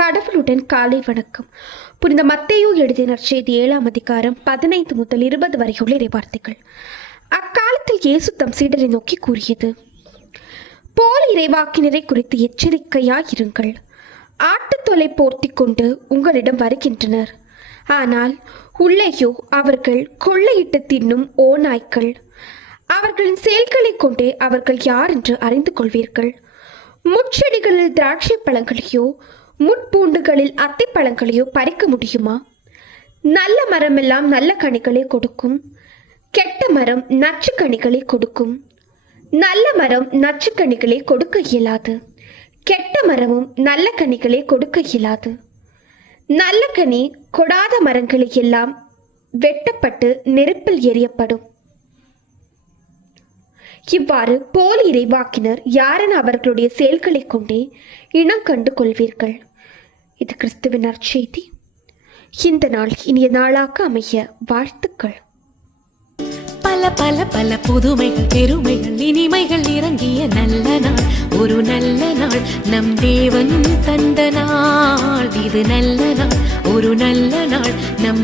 கடவுளுடன் காலை வணக்கம். புனித மத்தேயு எழுதிய நற்செய்தி 7ஆம் அதிகாரம் 15 முதல் 20 வரையுள்ள இறைவார்த்தைகள். அக்காலத்தில் இயேசு தம் சீடரை நோக்கி கூறியது: போலி இறைவாக்கினரை குறித்து எச்சரிக்கையாயிருங்கள். ஆட்டுத்தொலை போர்த்தி கொண்டு உங்களிடம் வருகின்றனர், ஆனால் உள்ளேயோ அவர்கள் கொள்ளையிட்டு தின்னும் ஓநாய்க்கள். அவர்களின் செயல்களை கொண்டே அவர்கள் யார் என்று அறிந்து கொள்வீர்கள். முட்செடிகளில் திராட்சை பழங்களையோ முட்பூண்டுகளில் அத்திப்பழங்களையோ பறிக்க முடியுமா? நல்ல மரமெல்லாம் நல்ல கனிகளை கொடுக்கும், கெட்ட மரம் நச்சு கனிகளை கொடுக்கும். நல்ல மரம் நச்சு கனிகளை கொடுக்க இயலாது, கெட்ட மரமும் நல்ல கனிகளை கொடுக்க இயலாது. நல்ல கனி கொடாத மரங்களை எல்லாம் வெட்டப்பட்டு நெருப்பில் எரியப்படும். இவ்வாறு போலி இறைவாக்கினர் யாரென அவர்களுடைய செயல்களை கொண்டே இனம் கண்டு கொள்வீர்கள். இது கிறிஸ்துவின் நற்செய்தி. இந்த நாள் இனிய நாளாக அமைய வாழ்த்துக்கள். பல பல பல புதுமைகள், பெருமைகள், இனிமைகள் இறங்கிய நல்ல நாள், ஒரு நல்ல நாள், நம் தேவன் தந்த நாள். இது நல்ல நாள், ஒரு நல்ல நாள், நம்